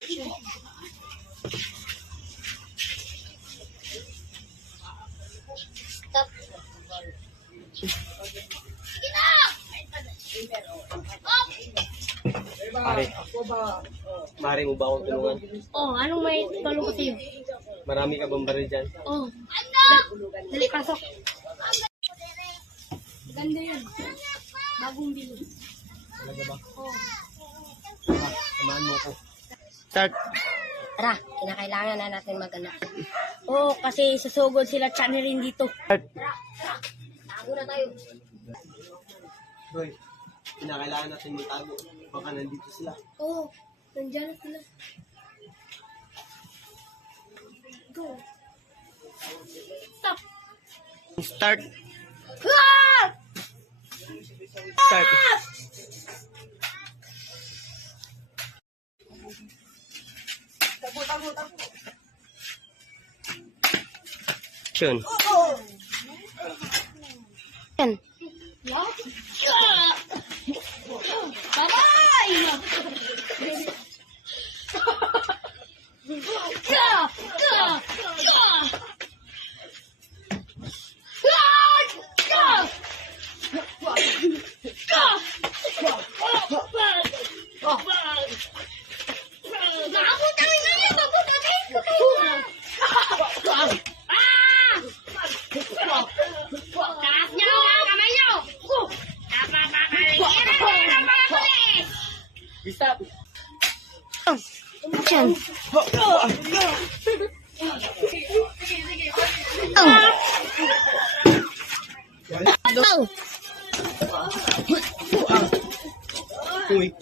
Stop. Mari mo ba akong tulungan? Oh, anong may tulong ko sa'yo? Marami ka bang baril dyan? Oh. Dali, pasok. Ganda yan. Bagong bili. Talaga ba? Oh. Samahan mo ko. Start! Tara, kinakailangan na natin mag-anak. Oh, kasi susugod sila channel rin dito. Start! Tago na tayo. Boy, kinakailangan natin magtago. Baka nandito sila. Oh, nandiyan na sila. Go. Stop. Start! Ah! Start! Action! Yan. Patay! Stop! Action. Go. Uy!